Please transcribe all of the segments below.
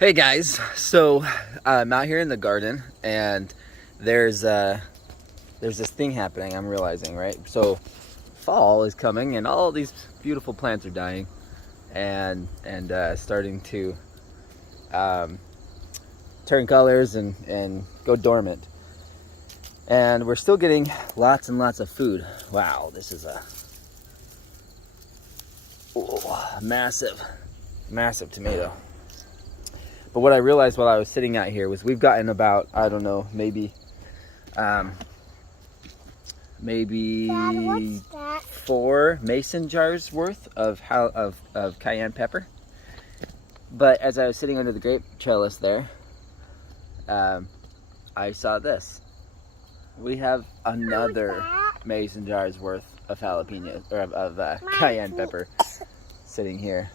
Hey guys, so I'm out here in the garden and there's this thing happening. I'm realizing, right? So fall is coming and all these beautiful plants are dying and starting to turn colors and go dormant. And we're still getting lots and lots of food. Wow, this is a massive tomato. But what I realized while I was sitting out here was we've gotten about, I don't know, maybe Dad, what's that? 4 mason jars worth of cayenne pepper. But as I was sitting under the grape trellis there, I saw this. We have another mason jars worth of jalapenos, or of cayenne pepper sitting here.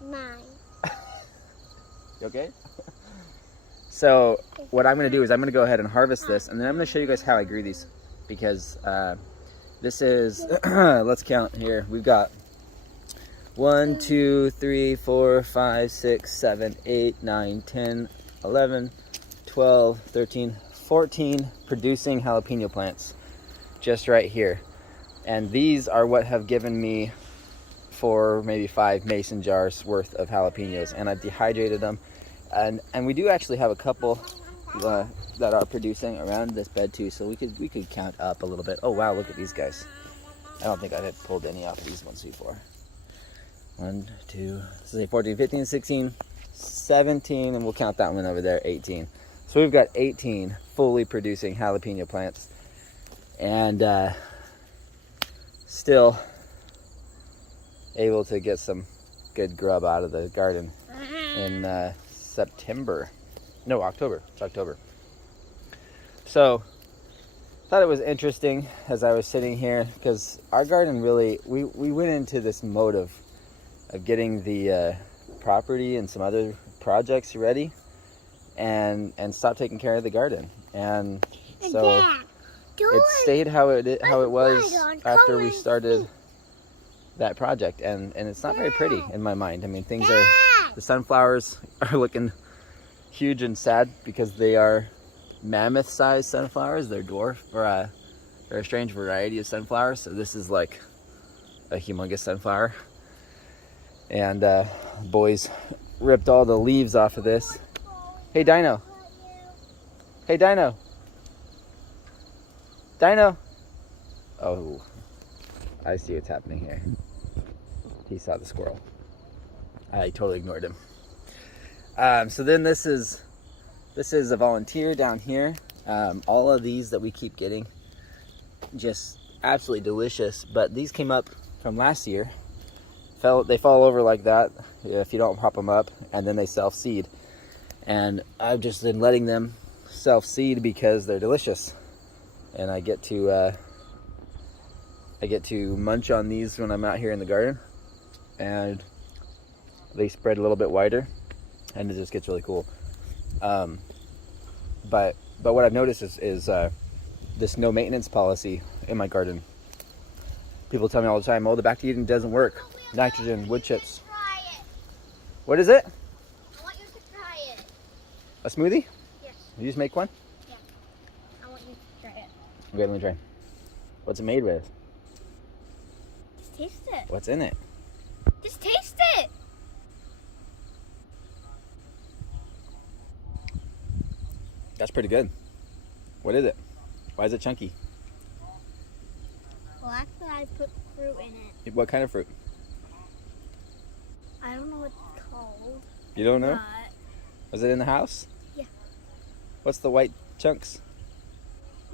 Mine. You okay? So what I'm going to do is I'm going to go ahead and harvest this, and then I'm going to show you guys how I grew these, because this is let's count here. We've got 1 2 3 4 5 6 7 8 9 10 11 12 13 14 producing jalapeno plants just right here, and these are what have given me 4, maybe 5 mason jars worth of jalapenos, and I've dehydrated them, and we do actually have a couple that are producing around this bed too, so we could count up a little bit. Oh wow, look at these guys. I don't think I had pulled any off of these ones before. 1 2 say 14 15 16 17, and we'll count that one over there, 18. So we've got 18 fully producing jalapeno plants, and still able to get some good grub out of the garden in October. It's October. So thought it was interesting as I was sitting here, because our garden really, we went into this mode of getting the property and some other projects ready, and stopped taking care of the garden, and so it stayed how it was after we started that project, and it's not very pretty in my mind. I mean, the sunflowers are looking huge and sad because they are mammoth-sized sunflowers. They're dwarf, or they're a strange variety of sunflowers. So this is like a humongous sunflower, and boys ripped all the leaves off of this. Hey Dino! Hey Dino! Dino! Oh, I see what's happening here. He saw the squirrel. I totally ignored him. So then this is a volunteer down here. All of these that we keep getting, just absolutely delicious. But these came up from last year. They fall over like that if you don't pop them up, and then they self-seed. And I've just been letting them self-seed because they're delicious, and I get to munch on these when I'm out here in the garden, and they spread a little bit wider, and it just gets really cool. But what I've noticed is this no maintenance policy in my garden. People tell me all the time, oh, the back to Eden doesn't work. Nitrogen, wood chips. What is it? I want you to try it. A smoothie? Yes. You just make one? Yeah. I want you to try it. Okay, let me try. What's it made with? Just taste it. What's in it? Just taste it. That's pretty good. What is it? Why is it chunky? Well, actually, I put fruit in it. What kind of fruit? I don't know what it's called. You don't know? But Was it in the house? Yeah. What's the white chunks?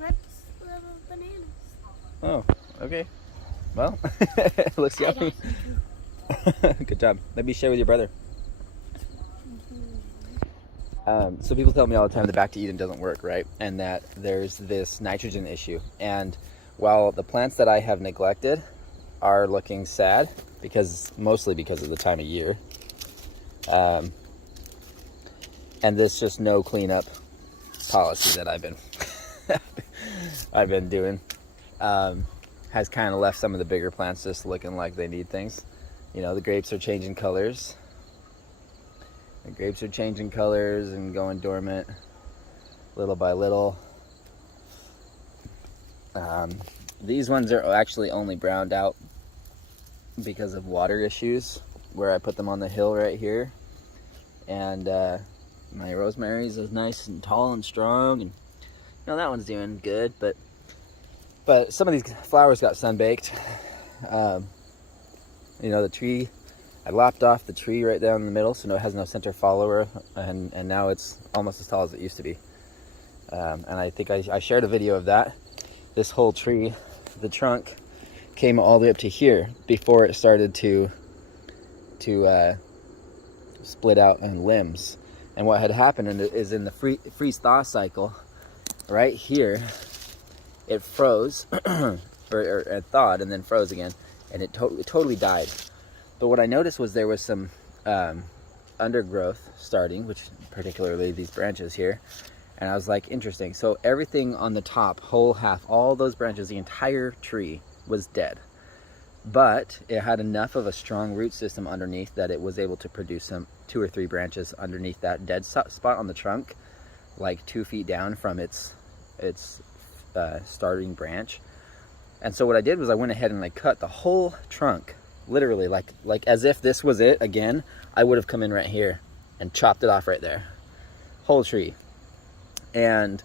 that's little bananas. Oh, okay. Well, looks I yummy. Good job. Maybe share with your brother. So people tell me all the time the back to Eden doesn't work, right? And that there's this nitrogen issue. And while the plants that I have neglected are looking sad, mostly because of the time of year, and this just no cleanup policy that I've been doing, has kind of left some of the bigger plants just looking like they need things. You know, the grapes are changing colors. The grapes are changing colors and going dormant little by little. These ones are actually only browned out because of water issues, where I put them on the hill right here. And my rosemary's is nice and tall and strong, and that one's doing good, but some of these flowers got sun-baked. The tree, I lopped off the tree right down in the middle, so it has no center follower, and now it's almost as tall as it used to be. And I think I shared a video of that. This whole tree, the trunk, came all the way up to here before it started to split out in limbs. And what had happened is in the freeze-thaw cycle, right here, it froze, or thawed and then froze again, and it totally died. But what I noticed was there was some undergrowth starting, which particularly these branches here, and I was like, interesting. So everything on the top, whole half, all those branches, the entire tree was dead. But it had enough of a strong root system underneath that it was able to produce some 2 or 3 branches underneath that dead spot on the trunk, like 2 feet down from its starting branch. And so what I did was I went ahead and I cut the whole trunk, literally, like as if this was it again. I would have come in right here and chopped it off right there, whole tree. And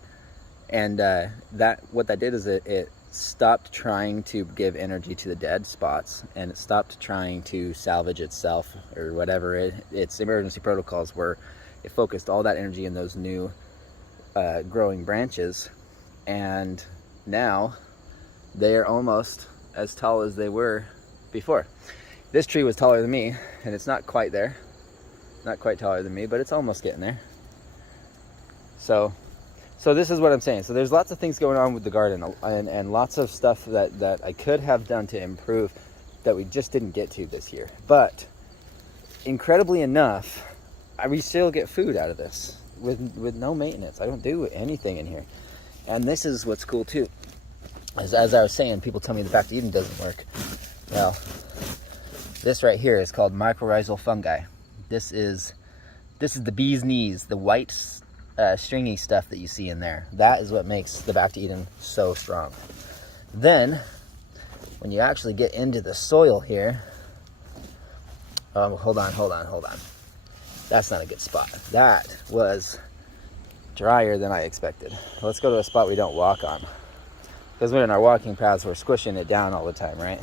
that what that did is it stopped trying to give energy to the dead spots, and it stopped trying to salvage itself or whatever. Its emergency protocols were, it focused all that energy in those new growing branches, and now they are almost as tall as they were before. This tree was taller than me, and it's not quite there, not quite taller than me, but it's almost getting there. So this is what I'm saying. So there's lots of things going on with the garden, and lots of stuff that I could have done to improve that we just didn't get to this year. But incredibly enough, we still get food out of this with no maintenance. I don't do anything in here. And this is what's cool too. As I was saying, people tell me the Back to Eden doesn't work. Well, this right here is called mycorrhizal fungi. This is the bee's knees, the white stringy stuff that you see in there. That is what makes the Back to Eden so strong. Then, when you actually get into the soil here, hold on. That's not a good spot. That was drier than I expected. Let's go to a spot we don't walk on, because we're in our walking paths, we're squishing it down all the time, right?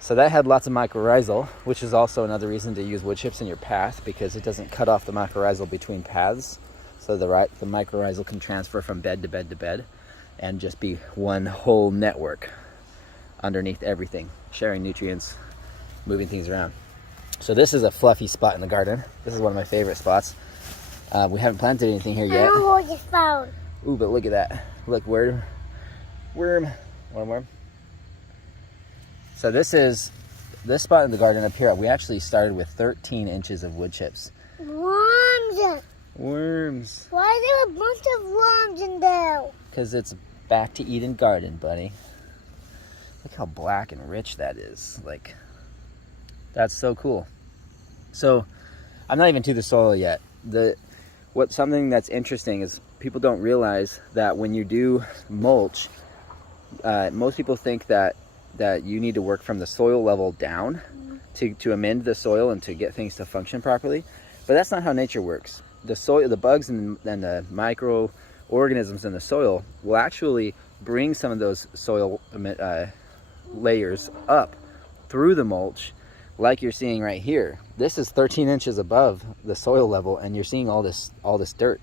So that had lots of mycorrhizal, which is also another reason to use wood chips in your path, because it doesn't cut off the mycorrhizal between paths. So the mycorrhizal can transfer from bed to bed to bed and just be one whole network underneath everything, sharing nutrients, moving things around. So this is a fluffy spot in the garden. This is one of my favorite spots. We haven't planted anything here yet. I don't know what you found. Ooh, but look at that. Look, worm. Want a worm? So this spot in the garden up here, we actually started with 13 inches of wood chips. Worms. Why are there a bunch of worms in there? Because it's Back to Eden garden, buddy. Look how black and rich that is. Like, that's so cool. So I'm not even to the soil yet. Something that's interesting is people don't realize that when you do mulch, most people think that you need to work from the soil level down to amend the soil and to get things to function properly. But that's not how nature works. The soil, the bugs and the microorganisms in the soil will actually bring some of those soil layers up through the mulch, like you're seeing right here. This is 13 inches above the soil level, and you're seeing all this dirt.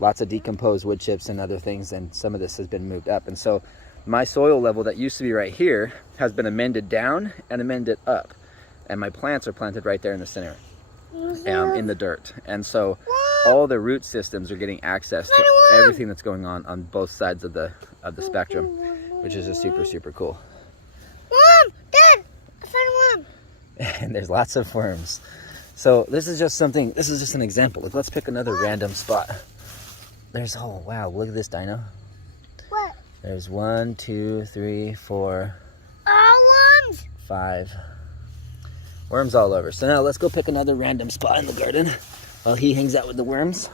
Lots of decomposed wood chips and other things, and some of this has been moved up. And so my soil level that used to be right here has been amended down and amended up, and my plants are planted right there in the center. In the dirt, and so all the root systems are getting access to everything that's going on both sides of the spectrum, which is just super cool. Mom, Dad, I found a worm. And there's lots of worms. So this is just an example. Like, let's pick another random spot. Oh wow, look at this dino. What? There's 1, 2, 3, 4, All worms. 5. Worms all over. So now let's go pick another random spot in the garden while he hangs out with the worms.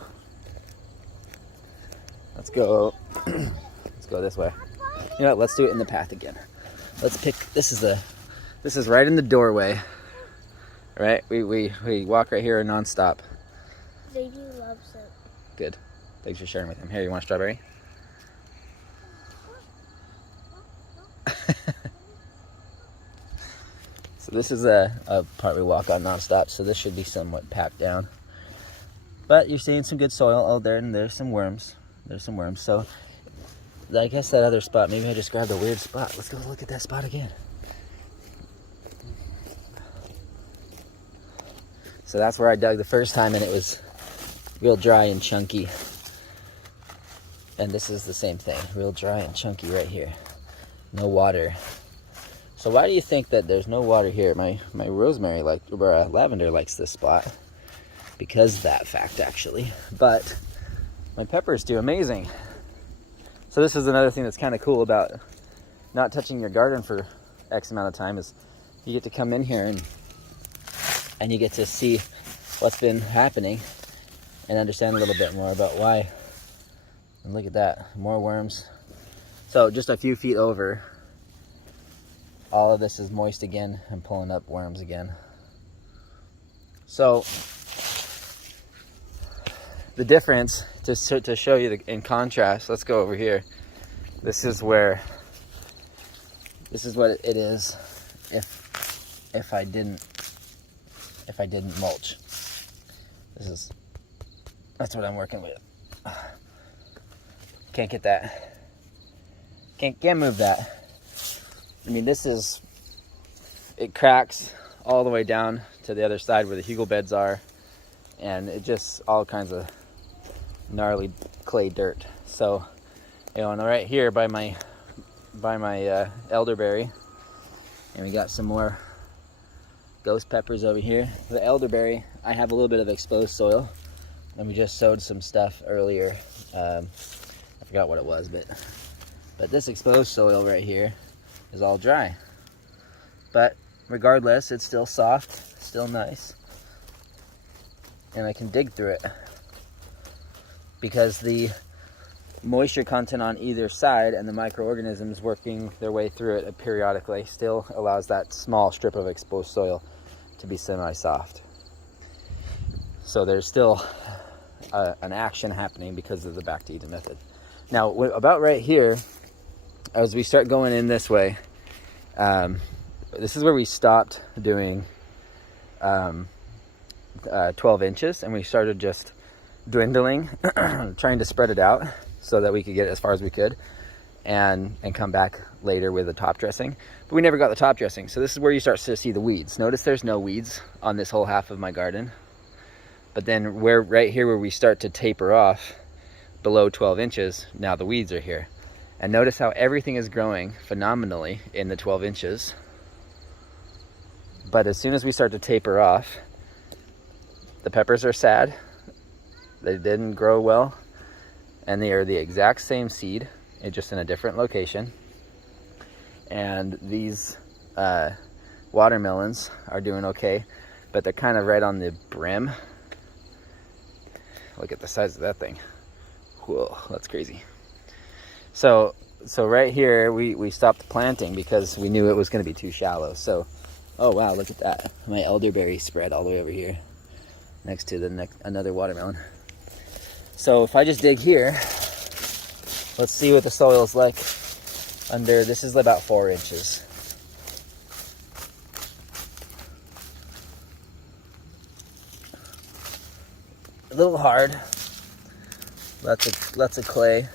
Let's go. Let's go this way. You know what? Let's do it in the path again. Let's pick. This is right in the doorway. Right? We walk right here nonstop. Baby loves it. Good. Thanks for sharing with him. Here, you want a strawberry? So this is a part we walk on nonstop, so this should be somewhat packed down. But you're seeing some good soil. Oh, there's some worms. There's some worms. So I guess that other spot, maybe I just grabbed a weird spot. Let's go look at that spot again. So that's where I dug the first time, and it was real dry and chunky. And this is the same thing, real dry and chunky right here. No water. So why do you think that there's no water here? My rosemary or lavender likes this spot because of that fact, actually. But my peppers do amazing. So this is another thing that's kind of cool about not touching your garden for X amount of time is you get to come in here and you get to see what's been happening and understand a little bit more about why. And look at that, more worms. So just a few feet over, all of this is moist again and pulling up worms again. So the difference, to show you in contrast, let's go over here. This is what it is if I didn't mulch. That's what I'm working with. Can't get that. Can't move that. I mean, it cracks all the way down to the other side where the hugel beds are, and it just all kinds of gnarly clay dirt. So, you know, and right here by my elderberry, and we got some more ghost peppers over here. The elderberry, I have a little bit of exposed soil, and we just sowed some stuff earlier. I forgot what it was, but this exposed soil right here is all dry. But regardless, it's still soft, still nice, and I can dig through it because the moisture content on either side and the microorganisms working their way through it periodically still allows that small strip of exposed soil to be semi-soft. So there's still an action happening because of the back to Eden method. Now, about right here, as we start going in this way, this is where we stopped doing 12 inches, and we started just dwindling, trying to spread it out so that we could get as far as we could and come back later with the top dressing. But we never got the top dressing, so this is where you start to see the weeds. Notice there's no weeds on this whole half of my garden. But then right here where we start to taper off below 12 inches, now the weeds are here. And notice how everything is growing phenomenally in the 12 inches. But as soon as we start to taper off, the peppers are sad. They didn't grow well. And they are the exact same seed, just in a different location. And these watermelons are doing okay, but they're kind of right on the brim. Look at the size of that thing. Whoa, that's crazy. So right here, we stopped planting because we knew it was going to be too shallow. So, oh wow, look at that. My elderberry spread all the way over here next to another watermelon. So if I just dig here, let's see what the soil's like under. This is about 4 inches. A little hard. Lots of clay.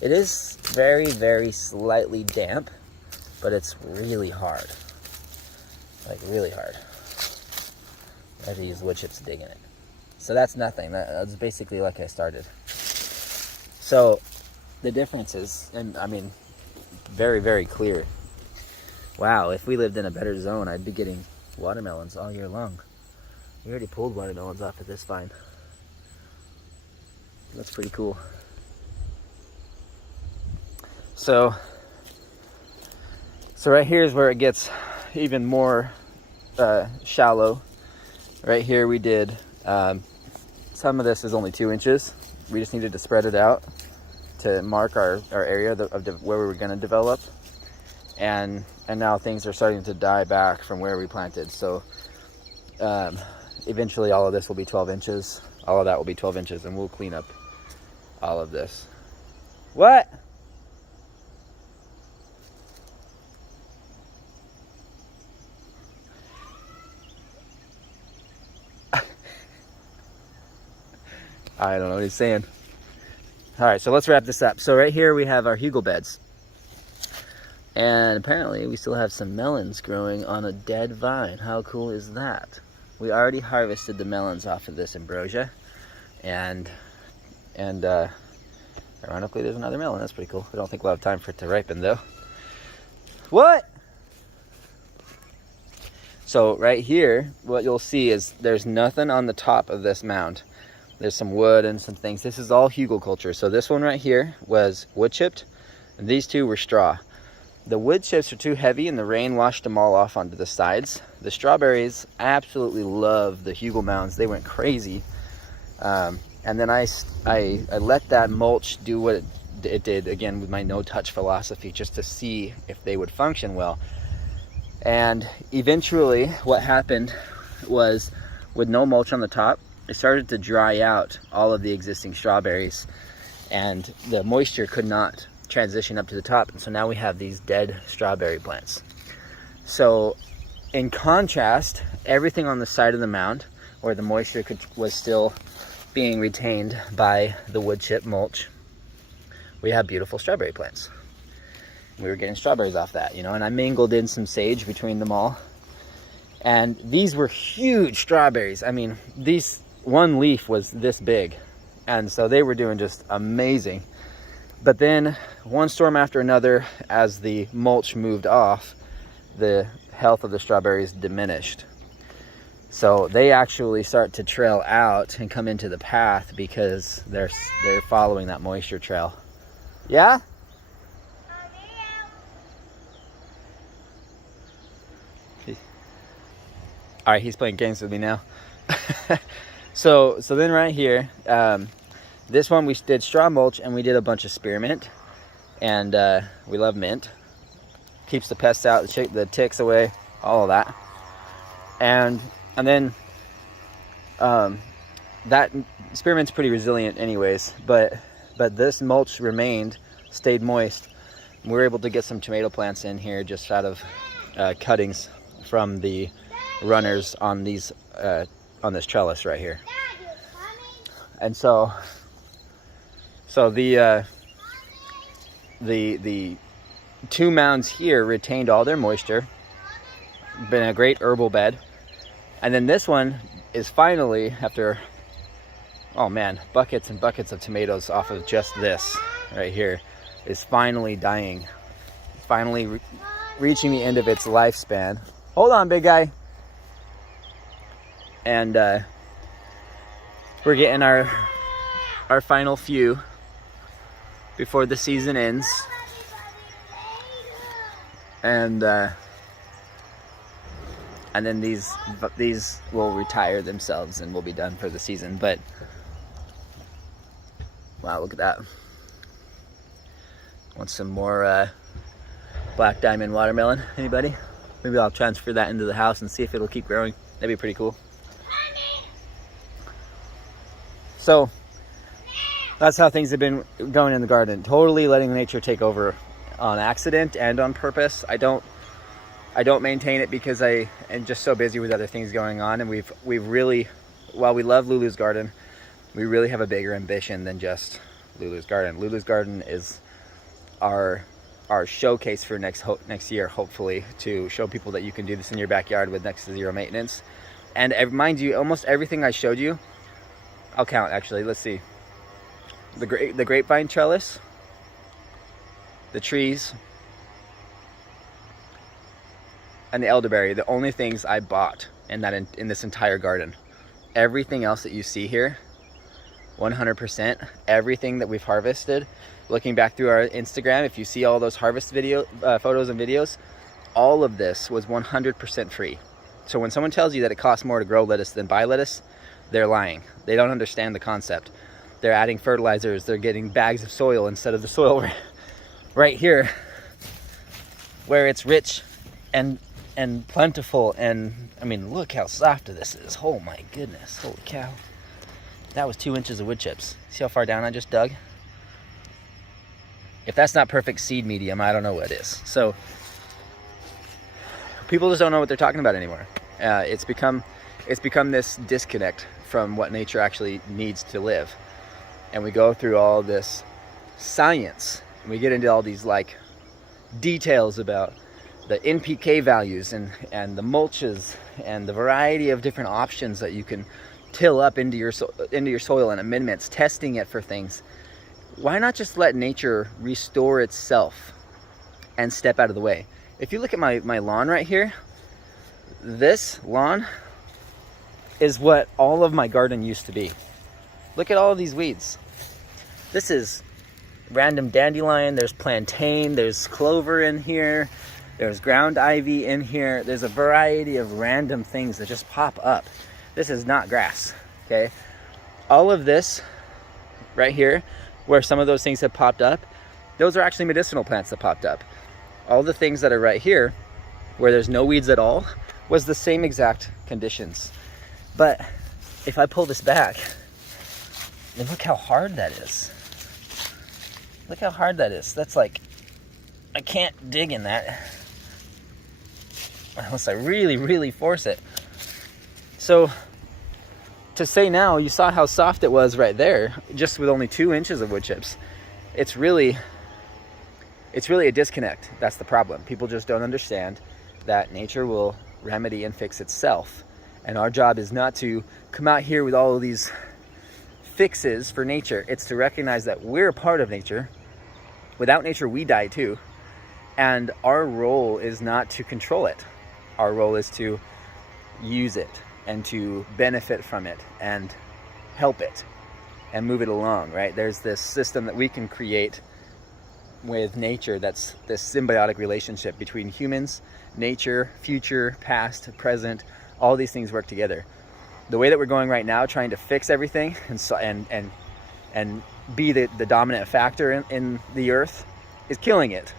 It is very, very slightly damp, but it's really hard. Like really hard. I have to use wood chips to dig in it. So that's nothing. That's basically like I started. So the difference is, and I mean, very, very clear. Wow, if we lived in a better zone, I'd be getting watermelons all year long. We already pulled watermelons off of this vine. That's pretty cool. So right here is where it gets even more shallow. Right here we did, some of this is only 2 inches. We just needed to spread it out to mark our area where we were going to develop. And now things are starting to die back from where we planted. So eventually all of this will be 12 inches. All of that will be 12 inches, and we'll clean up all of this. What? I don't know what he's saying. All right, so let's wrap this up. So right here we have our hugel beds. And apparently we still have some melons growing on a dead vine. How cool is that? We already harvested the melons off of this ambrosia. And ironically there's another melon. That's pretty cool. I don't think we'll have time for it to ripen though. What? So right here, what you'll see is there's nothing on the top of this mound. There's some wood and some things. This is all hugel culture. So this one right here was wood chipped, and these two were straw. The wood chips are too heavy and the rain washed them all off onto the sides. The strawberries absolutely love the hugel mounds. They went crazy. And then I let that mulch do what it did, again, with my no-touch philosophy, just to see if they would function well. And eventually what happened was, with no mulch on the top, it started to dry out all of the existing strawberries, and the moisture could not transition up to the top, and so now we have these dead strawberry plants. So in contrast, everything on the side of the mound where the moisture was still being retained by the wood chip mulch, we have beautiful strawberry plants. We were getting strawberries off that, you know, and I mingled in some sage between them all, and these were huge strawberries. I mean, these one leaf was this big, and so they were doing just amazing. But then one storm after another, as the mulch moved off, the health of the strawberries diminished. So they actually start to trail out and come into the path because they're following that moisture trail. Yeah? All right, he's playing games with me now. So then right here, this one we did straw mulch, and we did a bunch of spearmint, and we love mint. Keeps the pests out, the ticks away, all of that. And then that spearmint's pretty resilient anyways, but this mulch stayed moist. We were able to get some tomato plants in here just out of cuttings from the runners on these on this trellis right here. And so the 2 mounds here retained all their moisture, been a great herbal bed. And then this one is finally, after, oh man, buckets and buckets of tomatoes off of just this right here, is finally dying, finally reaching the end of its lifespan. Hold on, big guy. And we're getting our final few before the season ends. And then these will retire themselves and will be done for the season. But wow, look at that. Want some more black diamond watermelon? Anybody? Maybe I'll transfer that into the house and see if it'll keep growing. That'd be pretty cool. So that's how things have been going in the garden. Totally letting nature take over on accident and on purpose. I don't maintain it because I am just so busy with other things going on, and we've really, while we love Lulus Garden, we really have a bigger ambition than just Lulus Garden. Lulus Garden is our showcase for next year, hopefully, to show people that you can do this in your backyard with next to zero maintenance. And mind you, almost everything I showed you, I'll count actually. Let's see. The grapevine trellis, the trees, and the elderberry, the only things I bought in this entire garden. Everything else that you see here, 100%, everything that we've harvested, looking back through our Instagram, if you see all those harvest photos and videos, all of this was 100% free. So when someone tells you that it costs more to grow lettuce than buy lettuce, they're lying. They don't understand the concept. They're adding fertilizers. They're getting bags of soil instead of the soil right here, where it's rich and plentiful. And I mean, look how soft this is. Oh my goodness, holy cow. That was 2 inches of wood chips. See how far down I just dug? If that's not perfect seed medium, I don't know what is. So people just don't know what they're talking about anymore. It's become this disconnect from what nature actually needs to live. And we go through all this science, and we get into all these like details about the NPK values and the mulches and the variety of different options that you can till up into your soil and amendments, testing it for things. Why not just let nature restore itself and step out of the way? If you look at my lawn right here, this lawn is what all of my garden used to be. Look at all of these weeds. This is random dandelion, there's plantain, there's clover in here, there's ground ivy in here. There's a variety of random things that just pop up. This is not grass, okay? All of this right here, where some of those things have popped up, those are actually medicinal plants that popped up. All the things that are right here, where there's no weeds at all, was the same exact conditions. But if I pull this back, and look how hard that is. Look how hard that is. That's like, I can't dig in that unless I really, really force it. So to say now, you saw how soft it was right there, just with only 2 inches of wood chips. It's really a disconnect. That's the problem. People just don't understand that nature will remedy and fix itself. And our job is not to come out here with all of these fixes for nature. It's to recognize that we're a part of nature. Without nature, we die too. And our role is not to control it. Our role is to use it and to benefit from it and help it and move it along, right? There's this system that we can create with nature that's this symbiotic relationship between humans, nature, future, past, present. All these things work together. The way that we're going right now, trying to fix everything and be the dominant factor in the earth, is killing it.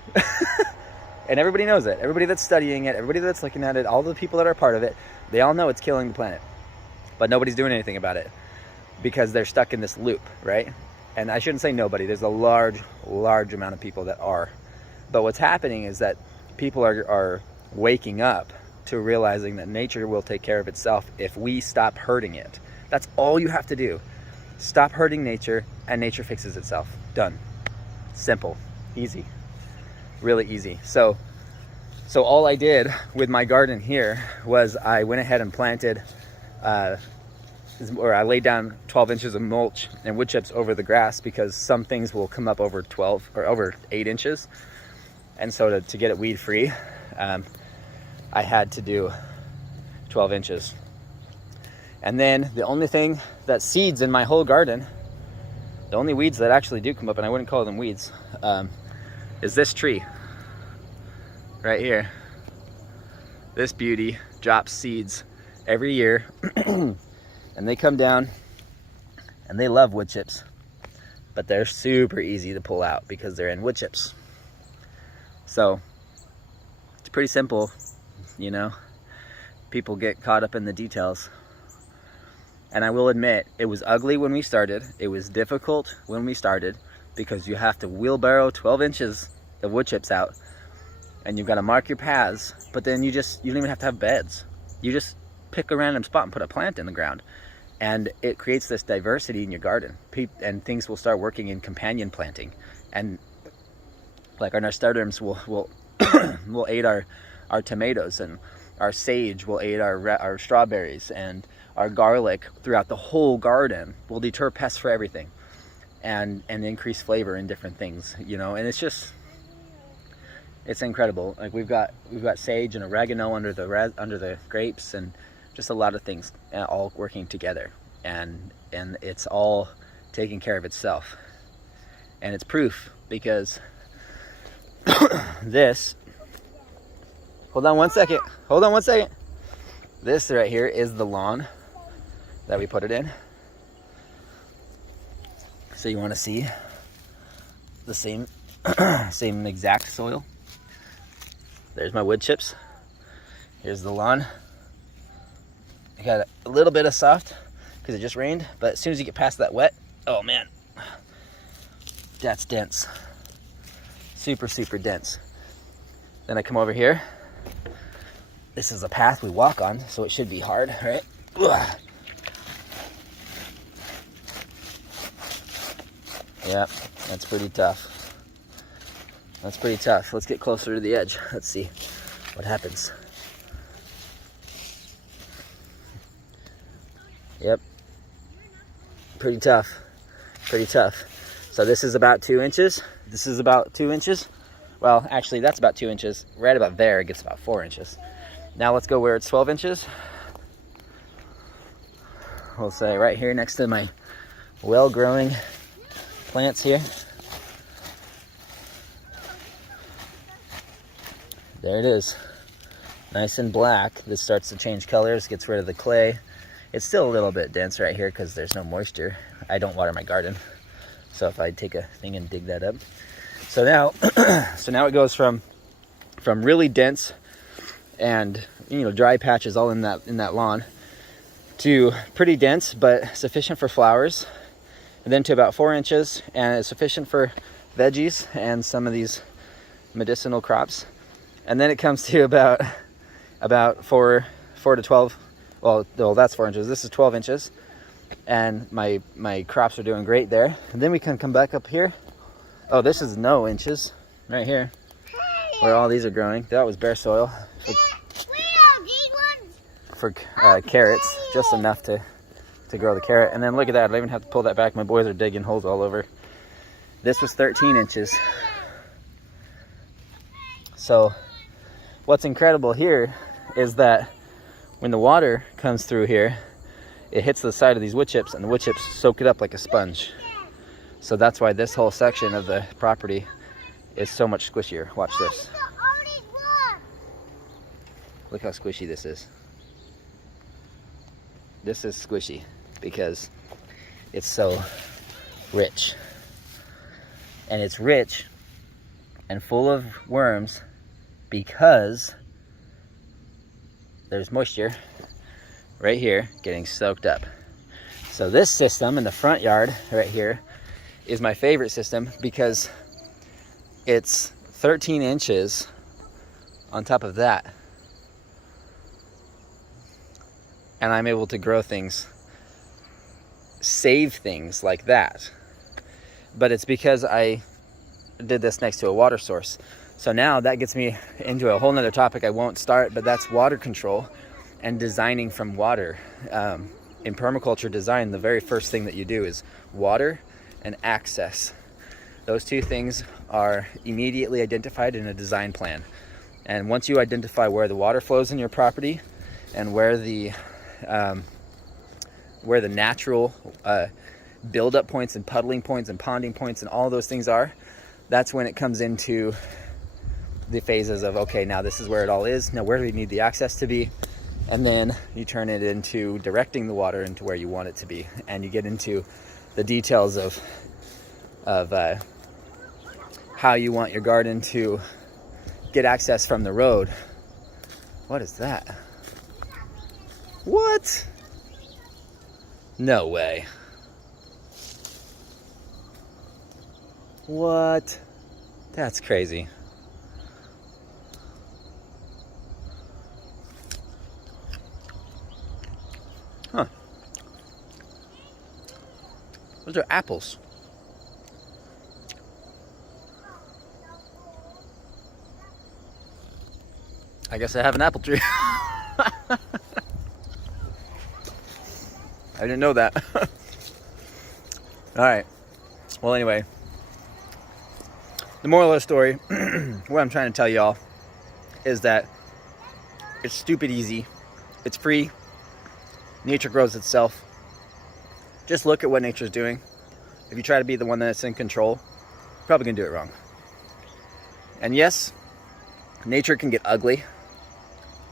And everybody knows it. Everybody that's studying it, everybody that's looking at it, all the people that are part of it, they all know it's killing the planet. But nobody's doing anything about it because they're stuck in this loop, right? And I shouldn't say nobody. There's a large amount of people that are. But what's happening is that people are waking up to realizing that nature will take care of itself if we stop hurting it. That's all you have to do. Stop hurting nature, and nature fixes itself. Done. Simple. Easy. Really easy. So all I did with my garden here was I went ahead and planted, or I laid down 12 inches of mulch and wood chips over the grass, because some things will come up over 12 or over 8 inches. And so to get it weed free, I had to do 12 inches. And then the only thing that seeds in my whole garden, the only weeds that actually do come up, and I wouldn't call them weeds, is this tree right here. This beauty drops seeds every year and they come down and they love wood chips, but they're super easy to pull out because they're in wood chips. So it's pretty simple, you know. People get caught up in the details. And I will admit, it was ugly when we started. It was difficult when we started, because you have to wheelbarrow 12 inches of wood chips out, and you've got to mark your paths. But then you don't even have to have beds. You just pick a random spot and put a plant in the ground, and it creates this diversity in your garden. And things will start working in companion planting, and like our nasturtiums will will aid our tomatoes, and our sage will aid our strawberries, and our garlic throughout the whole garden will deter pests for everything, and increase flavor in different things, you know. And it's incredible. Like we've got sage and oregano under the grapes, and just a lot of things all working together, and it's all taking care of itself. And it's proof, because hold on one second. This right here is the lawn that we put it in. So you want to see the same same exact soil. There's my wood chips. Here's the lawn. I got a little bit of soft because it just rained, but as soon as you get past that wet, oh man, that's dense. Super, super dense. Then I come over here. This is a path we walk on, so it should be hard, right? Ugh. Yep, that's pretty tough. That's pretty tough. Let's get closer to the edge. Let's see what happens. Yep, pretty tough, pretty tough. So this is about 2 inches. This is about 2 inches. Well, actually that's about 2 inches. Right about there, it gets about 4 inches. Now let's go where it's 12 inches. We'll say right here next to my well-growing plants here. There it is. Nice and black. This starts to change colors, gets rid of the clay. It's still a little bit dense right here because there's no moisture. I don't water my garden. So if I take a thing and dig that up. So now it goes from really dense and dry patches all in that lawn to pretty dense but sufficient for flowers, and then to about 4 inches and it's sufficient for veggies and some of these medicinal crops. And then it comes to about 4 to 12. Well, that's 4 inches. This is 12 inches, and my crops are doing great there. And then we can come back up here. Oh, this is no inches right here, where all these are growing. That was bare soil for carrots, just enough to grow the carrot. And then look at that. I don't even have to pull that back. My boys are digging holes all over. This was 13 inches. So what's incredible here is that when the water comes through here, it hits the side of these wood chips, and the wood chips soak it up like a sponge. So that's why this whole section of the property is so much squishier. Watch this. Look how squishy this is. This is squishy because it's so rich. And it's rich and full of worms because there's moisture right here getting soaked up. So this system in the front yard right here is my favorite system because it's 13 inches on top of that. And I'm able to grow things, save things like that. But it's because I did this next to a water source. So now that gets me into a whole nother topic I won't start, but that's water control and designing from water. In permaculture design, the very first thing that you do is water and access. Those two things are immediately identified in a design plan. And once you identify where the water flows in your property and where the natural buildup points and puddling points and ponding points and all those things are, that's when it comes into the phases of, okay, now this is where it all is. Now where do we need the access to be? And then you turn it into directing the water into where you want it to be. And you get into the details of how you want your garden to get access from the road. What is that? What? No way. What? That's crazy. Huh. Those are apples. I guess I have an apple tree. I didn't know that. All right. Well, anyway, the moral of the story, what I'm trying to tell y'all is that it's stupid easy. It's free. Nature grows itself. Just look at what nature's doing. If you try to be the one that's in control, you're probably gonna do it wrong. And yes, nature can get ugly.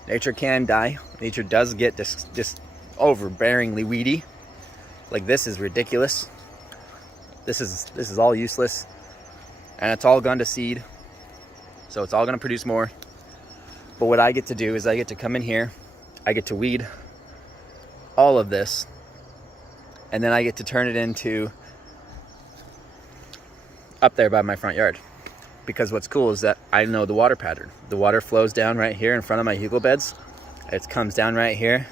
Nature can die. Nature does get just overbearingly weedy. Like this is ridiculous. This is all useless, and it's all gone to seed. So it's all gonna produce more. But what I get to do is I get to come in here, I get to weed all of this, and then I get to turn it into up there by my front yard. Because what's cool is that I know the water pattern. The water flows down right here in front of my hugel beds. It comes down right here,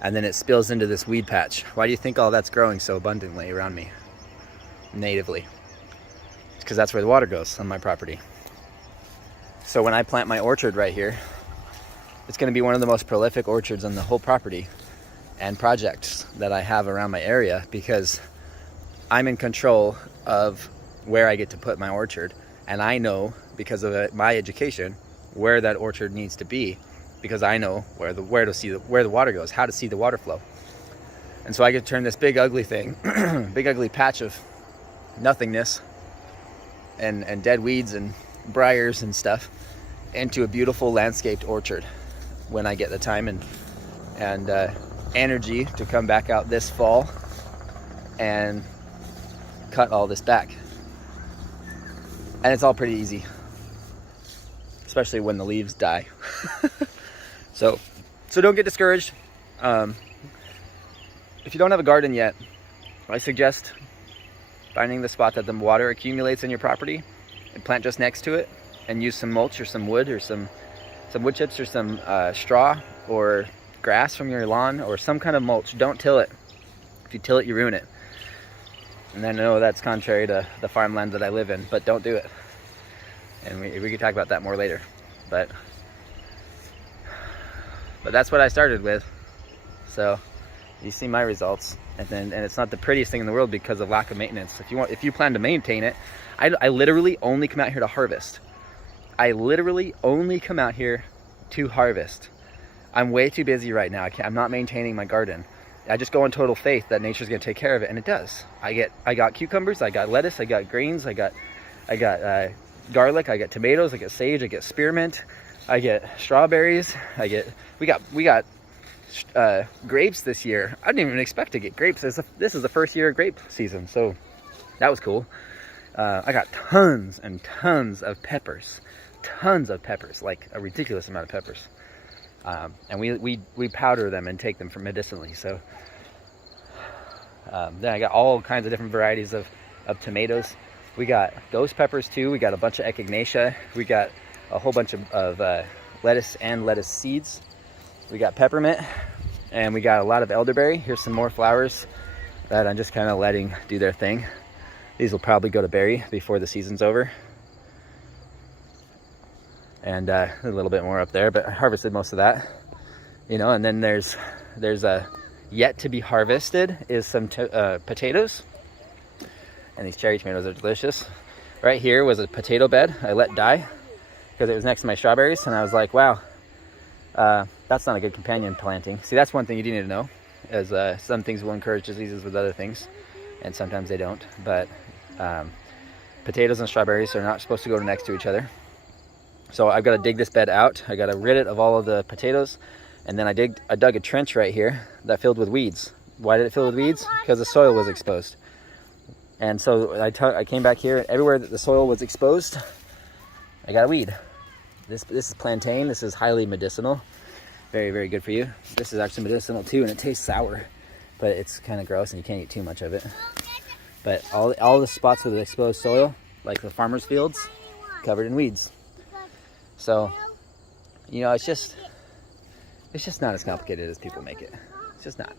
and then it spills into this weed patch. Why do you think all that's growing so abundantly around me? Natively. It's because that's where the water goes on my property. So when I plant my orchard right here, it's going to be one of the most prolific orchards on the whole property and projects that I have around my area, because I'm in control of where I get to put my orchard, and I know, because of my education, where that orchard needs to be, because I know where the water goes, how to see the water flow. And so I get to turn this big ugly thing, big ugly patch of nothingness and dead weeds and briars and stuff into a beautiful landscaped orchard when I get the time and energy to come back out this fall and cut all this back. And it's all pretty easy, especially when the leaves die. So don't get discouraged. If you don't have a garden yet, I suggest finding the spot that the water accumulates in your property and plant just next to it, and use some mulch or some wood or some wood chips or some straw or grass from your lawn or some kind of mulch. Don't till it. If you till it, you ruin it. And I know that's contrary to the farmland that I live in, but don't do it. And we can talk about that more later. But that's what I started with. So you see my results, and it's not the prettiest thing in the world because of lack of maintenance. If you plan to maintain it, I literally only come out here to harvest. I literally only come out here to harvest. I'm way too busy right now. I'm not maintaining my garden. I just go on total faith that nature's gonna take care of it, and it does. I got cucumbers, I got lettuce, I got greens, I got garlic, I got tomatoes, I got sage, I get spearmint, I get strawberries, we got grapes this year. I didn't even expect to get grapes. This is the first year of grape season, so that was cool. I got tons and tons of peppers, like a ridiculous amount of peppers. And we powder them and take them for medicinally. So then I got all kinds of different varieties of tomatoes. We got ghost peppers too. We got a bunch of echinacea. We got a whole bunch of lettuce and lettuce seeds. We got peppermint, and we got a lot of elderberry. Here's some more flowers that I'm just kind of letting do their thing. These will probably go to berry before the season's over. And a little bit more up there, but I harvested most of that, and then there's a yet to be harvested is some potatoes, and these cherry tomatoes are delicious. Right here was a potato bed I let die because it was next to my strawberries, and I was like, wow, that's not a good companion planting. See, that's one thing you do need to know, is some things will encourage diseases with other things, and sometimes they don't. But potatoes and strawberries are not supposed to go next to each other. So I've got to dig this bed out. I got to rid it of all of the potatoes, and then I dug a trench right here that filled with weeds. Why did it fill with weeds? Because the soil was exposed. And so I came back here. Everywhere that the soil was exposed, I got a weed. This is plantain. This is highly medicinal. Very, very good for you. This is actually medicinal too, and it tastes sour, but it's kind of gross and you can't eat too much of it. But all the spots with the exposed soil, like the farmer's fields, covered in weeds. So, it's just not as complicated as people make it. It's just not.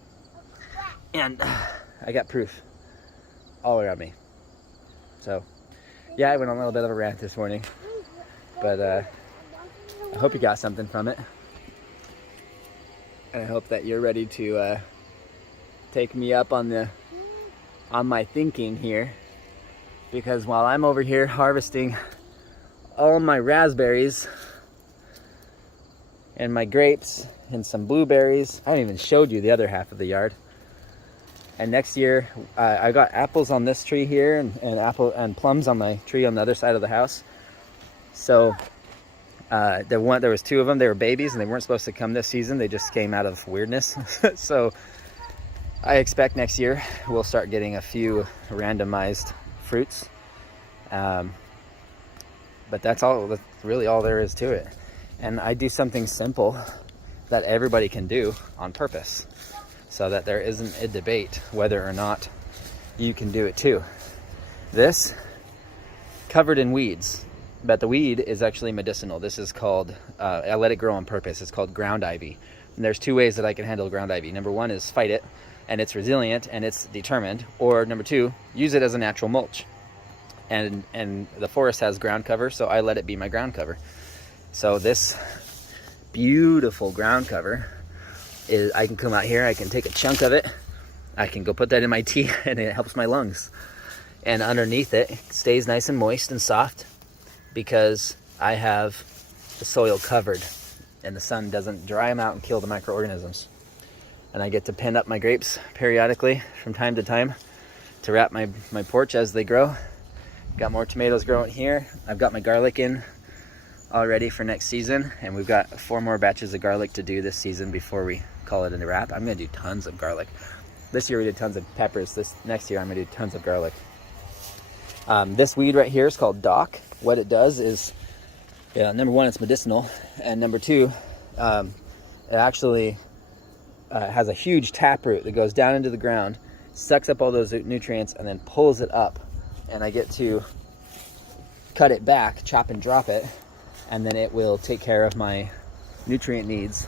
And I got proof all around me. So, yeah, I went on a little bit of a rant this morning, but I hope you got something from it. And I hope that you're ready to take me up on my thinking here, because while I'm over here harvesting all my raspberries and my grapes and some blueberries, I haven't even showed you the other half of the yard. And next year I got apples on this tree here and plums on my tree on the other side of the house. So There was 2 of them. They were babies and they weren't supposed to come this season. They just came out of weirdness. So I expect next year we'll start getting a few randomized fruits. But that's really all there is to it. And I do something simple that everybody can do on purpose, so that there isn't a debate whether or not you can do it too. This, covered in weeds, but the weed is actually medicinal. This is called, I let it grow on purpose. It's called ground ivy. And there's 2 ways that I can handle ground ivy. Number 1 is fight it, and it's resilient and it's determined. Or number 2, use it as a natural mulch. And the forest has ground cover, so I let it be my ground cover. So this beautiful ground cover is, I can come out here, I can take a chunk of it, I can go put that in my tea, and it helps my lungs. And underneath it stays nice and moist and soft because I have the soil covered and the sun doesn't dry them out and kill the microorganisms. And I get to pin up my grapes periodically from time to time to wrap my porch as they grow. Got more tomatoes growing here. I've got my garlic in already for next season, and we've got 4 more batches of garlic to do this season before we call it in a wrap. I'm gonna do tons of garlic. This year we did tons of peppers. This next year I'm gonna do tons of garlic. This weed right here is called dock. What it does is, number 1, it's medicinal, and number 2, it actually has a huge taproot that goes down into the ground, sucks up all those nutrients, and then pulls it up. And I get to cut it back, chop and drop it, and then it will take care of my nutrient needs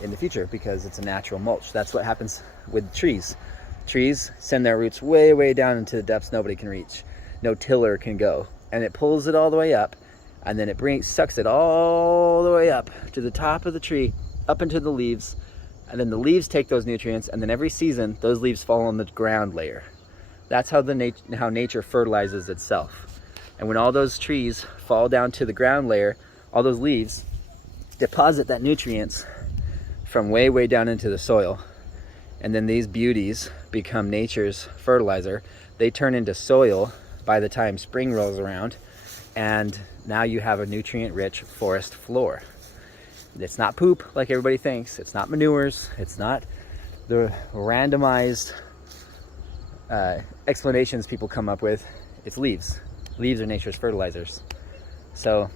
in the future because it's a natural mulch. That's what happens with trees. Trees send their roots way, way down into the depths nobody can reach. No tiller can go. And it pulls it all the way up, and then it sucks it all the way up to the top of the tree, up into the leaves, and then the leaves take those nutrients, and then every season those leaves fall on the ground layer. That's how how nature fertilizes itself. And when all those trees fall down to the ground layer, all those leaves deposit that nutrients from way, way down into the soil. And then these beauties become nature's fertilizer. They turn into soil by the time spring rolls around. And now you have a nutrient-rich forest floor. It's not poop like everybody thinks. It's not manures. It's not the randomized explanations people come up with. It's leaves. Leaves are nature's fertilizers. So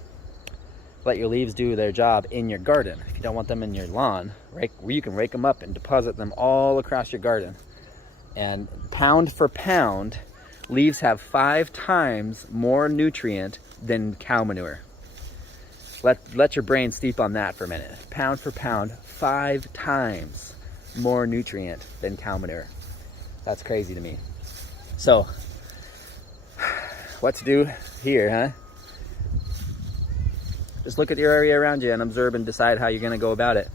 let your leaves do their job in your garden. If you don't want them in your lawn, you can rake them up and deposit them all across your garden. And pound for pound, leaves have 5 times more nutrient than cow manure. Let your brain steep on that for a minute. Pound for pound, 5 times more nutrient than cow manure. That's crazy to me. So, what to do here, huh? Just look at your area around you and observe and decide how you're gonna go about it.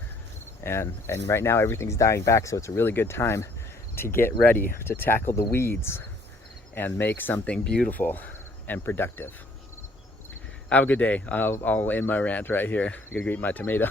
And right now everything's dying back, so it's a really good time to get ready to tackle the weeds and make something beautiful and productive. Have a good day. I'll end my rant right here. I'm gonna eat my tomato.